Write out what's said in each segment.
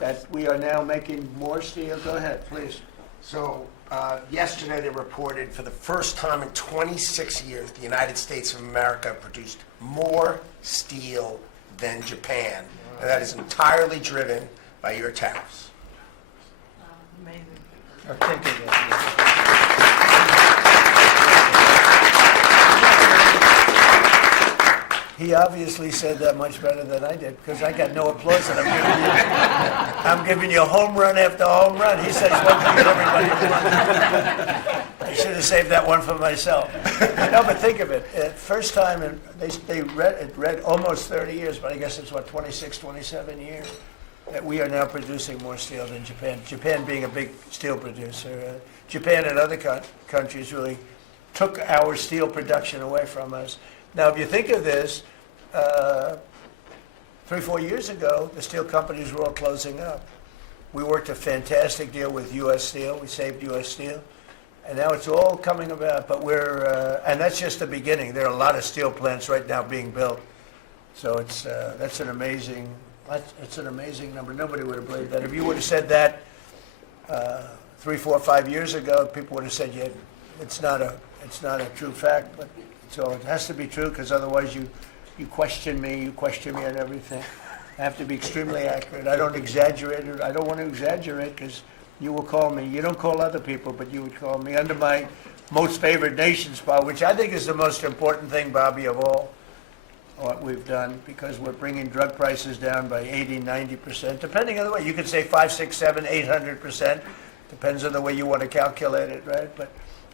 that we are now making more steel. Go ahead, please. So yesterday they reported for the first time in 26 years, the United States of America produced more steel than Japan. And that is entirely driven by your tariffs. Amazing. Think of it. He obviously said that much better than I did, because I got no applause that I'm giving you home run after home run. He says one thing and everybody else. I should have saved that one for myself. No, but think of it. First time, they read almost 30 years, but I guess it's 26, 27 years, that we are now producing more steel than Japan. Japan being a big steel producer. Japan and other countries really took our steel production away from us. Now, if you think of this, 3-4 years ago, the steel companies were all closing up. We worked a fantastic deal with U.S. Steel. We saved U.S. Steel. And now it's all coming about. But and that's just the beginning. There are a lot of steel plants right now being built. So that's an amazing number. Nobody would have believed that. If you would have said that 3, 4, 5 years ago, people would have said, yeah, it's not a true fact. But so it has to be true, because otherwise you question me on everything. I have to be extremely accurate. I don't exaggerate it. I don't want to exaggerate, because you will call me. You don't call other people, but you would call me under my most favored nation spot, which I think is the most important thing, Bobby, of all what we've done, because we're bringing drug prices down by 80, 90%, depending on the way. You could say 5, 6, 7, 800%. Depends on the way you want to calculate it, right? But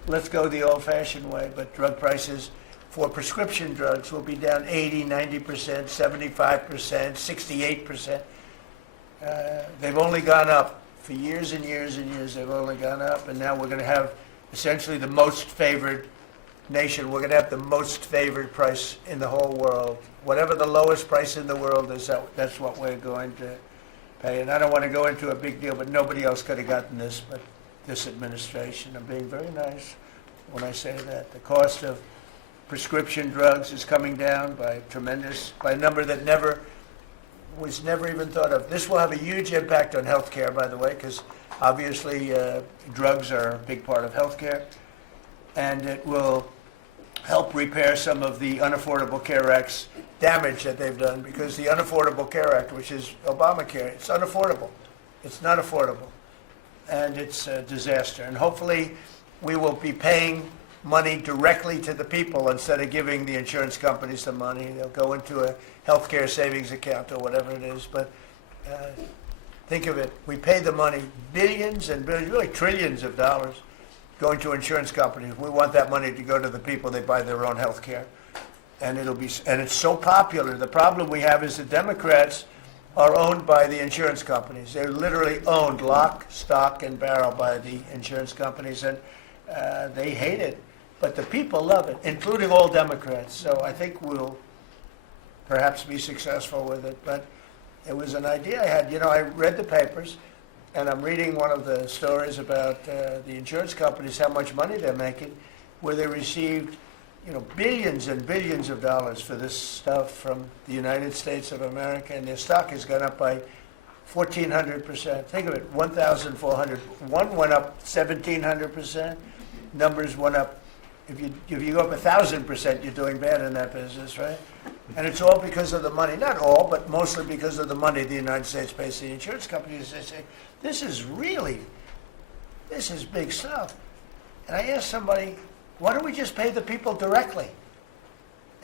let's go the old-fashioned way. But drug prices for prescription drugs will be down 80, 90%, 75%, 68%. They've only gone up for years and years and years. They've only gone up, and now we're going to have essentially the most favored nation. We're going to have the most favored price in the whole world. Whatever the lowest price in the world is, that's what we're going to pay. And I don't want to go into a big deal, but nobody else could have gotten this but this administration. I'm being very nice when I say that. The cost of prescription drugs is coming down by a number that was never even thought of. This will have a huge impact on healthcare, by the way, because obviously drugs are a big part of healthcare, and it will help repair some of the Unaffordable Care Act's damage that they've done, because the Unaffordable Care Act, which is Obamacare, it's unaffordable. It's not affordable, and it's a disaster. And hopefully we will be paying money directly to the people instead of giving the insurance companies the money. They'll go into a healthcare savings account or whatever it is. But think of it. We pay the money, billions and billions, really trillions of dollars going to insurance companies. We want that money to go to the people. They buy their own health care. And it's so popular. The problem we have is the Democrats are owned by the insurance companies. They're literally owned lock, stock, and barrel by the insurance companies, and they hate it. But the people love it, including all Democrats. So I think we'll perhaps be successful with it. But it was an idea I had. I read the papers, and I'm reading one of the stories about the insurance companies, how much money they're making, where they received billions and billions of dollars for this stuff from the United States of America, and their stock has gone up by 1,400%. Think of it, 1,400. One went up 1,700%. Numbers went up. If you go up 1,000%, you're doing bad in that business, right? And it's all because of the money. Not all, but mostly because of the money the United States pays the insurance companies. They say, this is big stuff. And I asked somebody, why don't we just pay the people directly?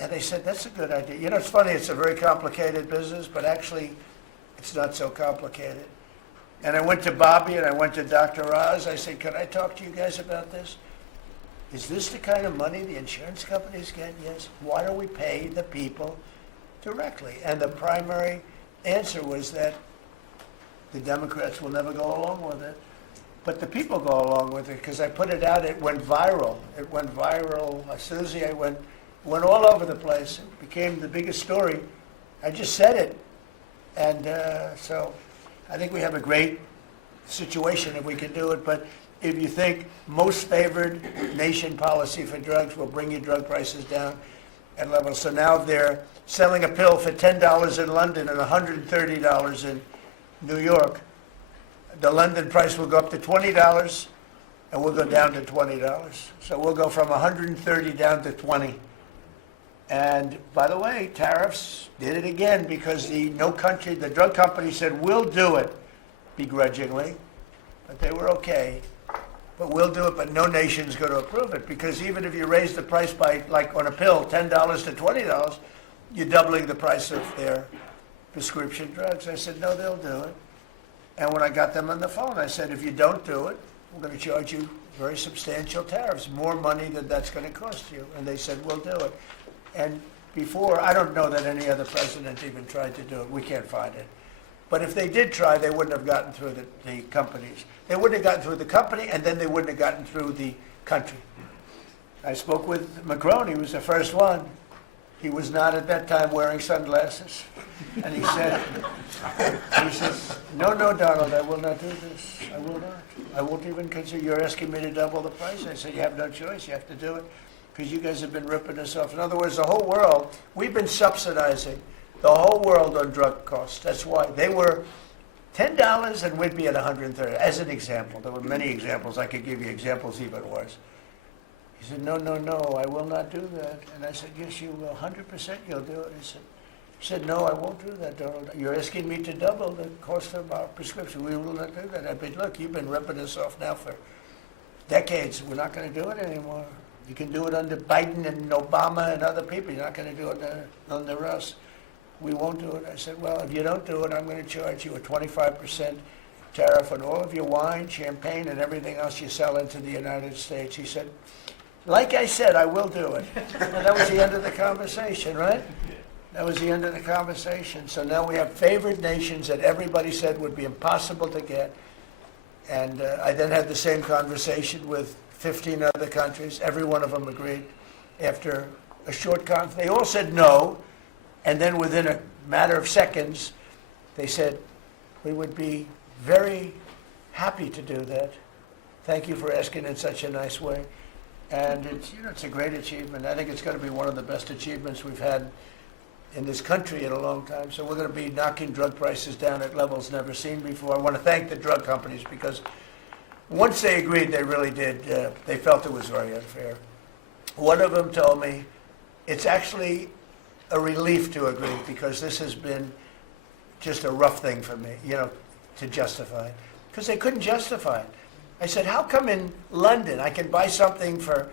And they said, that's a good idea. It's funny, it's a very complicated business, but actually it's not so complicated. And I went to Bobby and I went to Dr. Oz. I said, can I talk to you guys about this? Is this the kind of money the insurance companies get? Yes. Why don't we pay the people directly? And the primary answer was that the Democrats will never go along with it. But the people go along with it, because I put it out, it went viral. It went viral. Susie, I went all over the place. It became the biggest story. I just said it. And so I think we have a great situation if we can do it. But if you think most favored nation policy for drugs will bring your drug prices down at levels. So now they're selling a pill for $10 in London and $130 in New York. The London price will go up to $20, and we'll go down to $20. So we'll go from 130 down to 20. And by the way, tariffs did it again because the drug company said, we'll do it begrudgingly, but they were okay. But we'll do it, but no nation's going to approve it because even if you raise the price by, like on a pill, $10 to $20, you're doubling the price of their prescription drugs. I said, no, they'll do it. And when I got them on the phone, I said, if you don't do it, we're going to charge you very substantial tariffs, more money than that's going to cost you. And they said, we'll do it. And before, I don't know that any other president even tried to do it. We can't find it. But if they did try, they wouldn't have gotten through the companies. They wouldn't have gotten through the company, and then they wouldn't have gotten through the country. I spoke with Macron. He was the first one. He was not at that time wearing sunglasses. And he says, no, Donald, I will not do this. I will not. I won't even consider, you're asking me to double the price. I said, you have no choice. You have to do it because you guys have been ripping us off. In other words, the whole world, we've been subsidizing the whole world on drug costs. That's why they were $10 and we'd be at 130. As an example, there were many examples. I could give you examples even worse. He said, no, I will not do that. And I said, yes, you will. 100% you'll do it. He said, no, I won't do that, Donald. You're asking me to double the cost of our prescription. We will not do that. I said, look, you've been ripping us off now for decades. We're not going to do it anymore. You can do it under Biden and Obama and other people. You're not going to do it under us. We won't do it. I said, well, if you don't do it, I'm going to charge you a 25% tariff on all of your wine, champagne, and everything else you sell into the United States. He said, like I said, I will do it. And that was the end of the conversation, right? That was the end of the conversation. So now we have favored nations that everybody said would be impossible to get. And I then had the same conversation with 15 other countries. Every one of them agreed. After a short conference, they all said no. And then within a matter of seconds, they said, we would be very happy to do that. Thank you for asking in such a nice way. And it's a great achievement. I think it's going to be one of the best achievements we've had in this country in a long time. So we're going to be knocking drug prices down at levels never seen before. I want to thank the drug companies because once they agreed, they really did. They felt it was very unfair. One of them told me it's actually a relief to agree because this has been just a rough thing for me, to justify. Because they couldn't justify it. I said, how come in London I can buy something for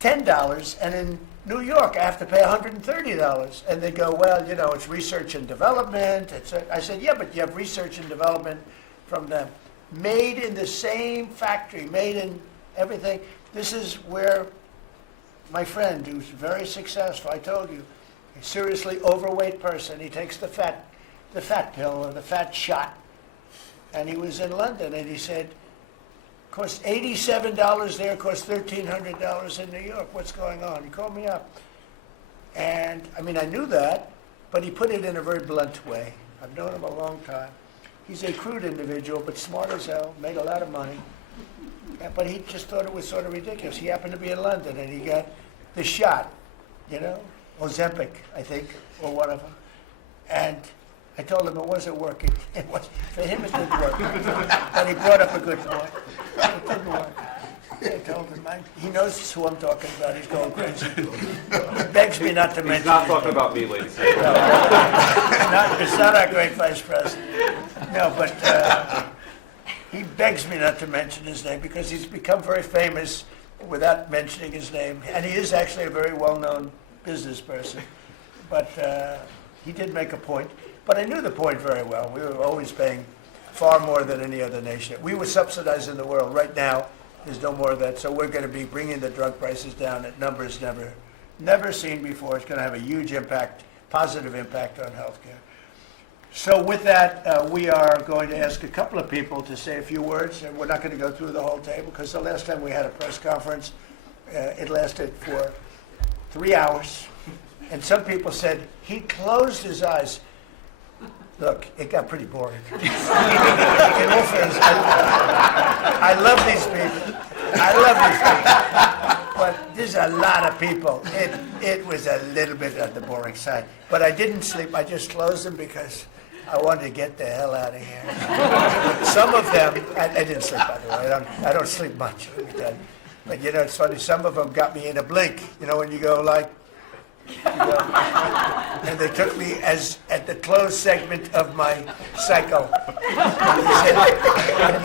$10 and in New York I have to pay $130? And they go, well, it's research and development. I said, yeah, but you have research and development from them. Made in the same factory, made in everything. This is where my friend, who's very successful, I told you, a seriously overweight person, he takes the fat pill or the fat shot. And he was in London and he said, costs $87 there, costs $1,300 in New York. What's going on? He called me up. And, I knew that, but he put it in a very blunt way. I've known him a long time. He's a crude individual, but smart as hell, made a lot of money. But he just thought it was sort of ridiculous. He happened to be in London, and he got the shot, Ozempic, I think, or one of them. And I told him it wasn't working. For him, it didn't work. But he brought up a good point. It didn't work. I told him, he knows who I'm talking about. He's going crazy. He begs me not to mention. He's not talking about me, ladies and gentlemen. It's not our great vice president. No, but he begs me not to mention his name because he's become very famous without mentioning his name. And he is actually a very well-known business person. But he did make a point. But I knew the point very well. We were always paying far more than any other nation. We were subsidizing the world. Right now, there's no more of that. So we're going to be bringing the drug prices down at numbers never seen before. It's going to have a huge impact, positive impact on healthcare. So with that, we are going to ask a couple of people to say a few words. And we're not going to go through the whole table because the last time we had a press conference, it lasted for 3 hours. And some people said he closed his eyes. Look, it got pretty boring. In all fairness, I love these people. But there's a lot of people. It was a little bit on the boring side. But I didn't sleep. I just closed them because I wanted to get the hell out of here. some of them, I didn't sleep, by the way, I don't sleep much, let me tell you. But you know, it's funny, some of them got me in a blink, you know, when you go like, you know, and they took me as at the closed segment of my cycle. And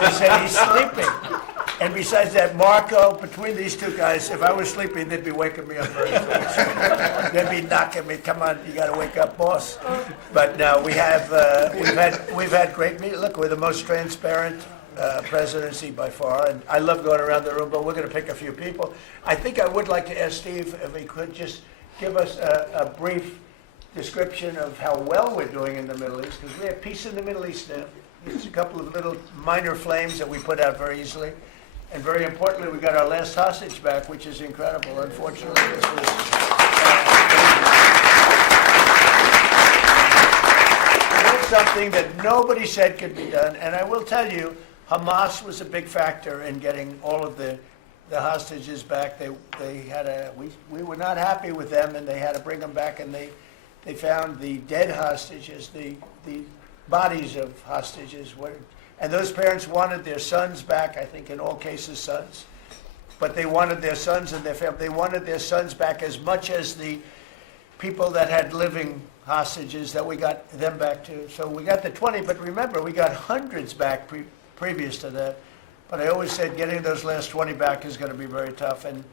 he said he's sleeping. And besides that, Marco, between these two guys, if I was sleeping, they'd be waking me up very fast. They'd be knocking me, come on, you gotta wake up, boss. But no, we've had great meetings. Look, we're the most transparent presidency by far, and I love going around the room, but we're gonna pick a few people. I think I would like to ask Steve if he could just give us a brief description of how well we're doing in the Middle East, because we have peace in the Middle East now. There's a couple of little minor flames that we put out very easily. And very importantly, we got our last hostage back, which is incredible. Unfortunately, this was something that nobody said could be done. And I will tell you, Hamas was a big factor in getting all of the hostages back. We were not happy with them, and they had to bring them back. And they found the dead hostages, the bodies of hostages were. And those parents wanted their sons back, I think in all cases sons. But they wanted their sons and their family. They wanted their sons back as much as the people that had living hostages that we got them back to. So we got the 20, but remember, we got hundreds back previous to that. But I always said getting those last 20 back is going to be very tough. And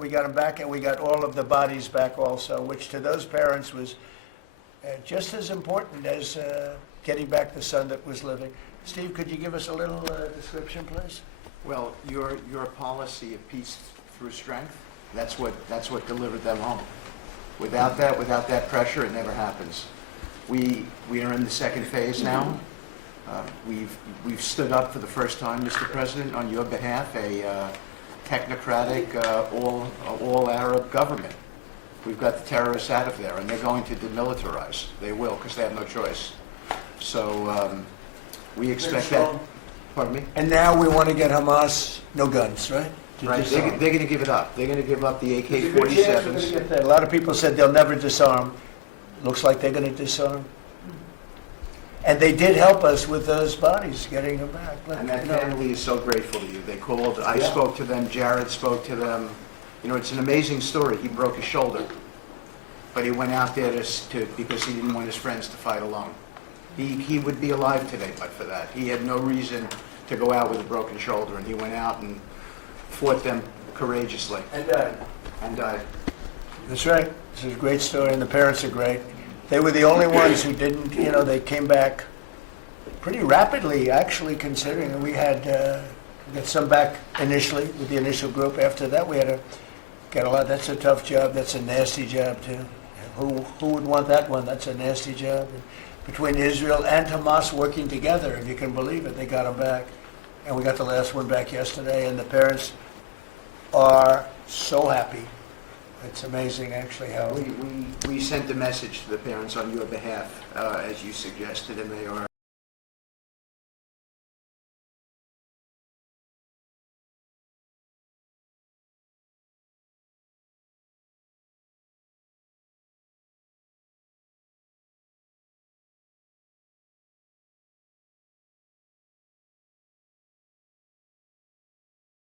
we got them back, and we got all of the bodies back also, which to those parents was just as important as getting back the son that was living. Steve, could you give us a little description, please? Well, your policy of peace through strength, that's what delivered them home. Without that pressure, it never happens. We are in the second phase now. We've stood up for the first time, Mr. President, on your behalf, a technocratic, all Arab government. We've got the terrorists out of there, and they're going to demilitarize. They will, because they have no choice. So we expect that. Pardon me? And now we want to get Hamas no guns, right? Right. They're going to give it up. They're going to give up the There's a good chance we're gonna AK-47s. get that. A lot of people said they'll never disarm. Looks like they're going to disarm. And they did help us with those bodies, getting them back. Look, And that you know. family is so grateful to you. They called, I Yeah. spoke to them, Jared spoke to them. You know, it's an amazing story. He broke his shoulder, but he went out there because he didn't want his friends to fight alone. He would be alive today but for that. He had no reason to go out with a broken shoulder, and he went out and fought them courageously And and died. that's right. This is a great story, and the parents are great. They were the only ones who didn't, you know, they came back pretty rapidly, actually, considering we had got some back initially with the initial group. After that, we had to get a lot. That's a tough job. That's a nasty job, too. Who would want that one? That's a nasty job. And between Israel and Hamas working together, if you can believe it, they got them back. And we got the last one back yesterday, and the parents are so happy. It's amazing, actually, how... We sent a message to the parents on your behalf, as you suggested, and they are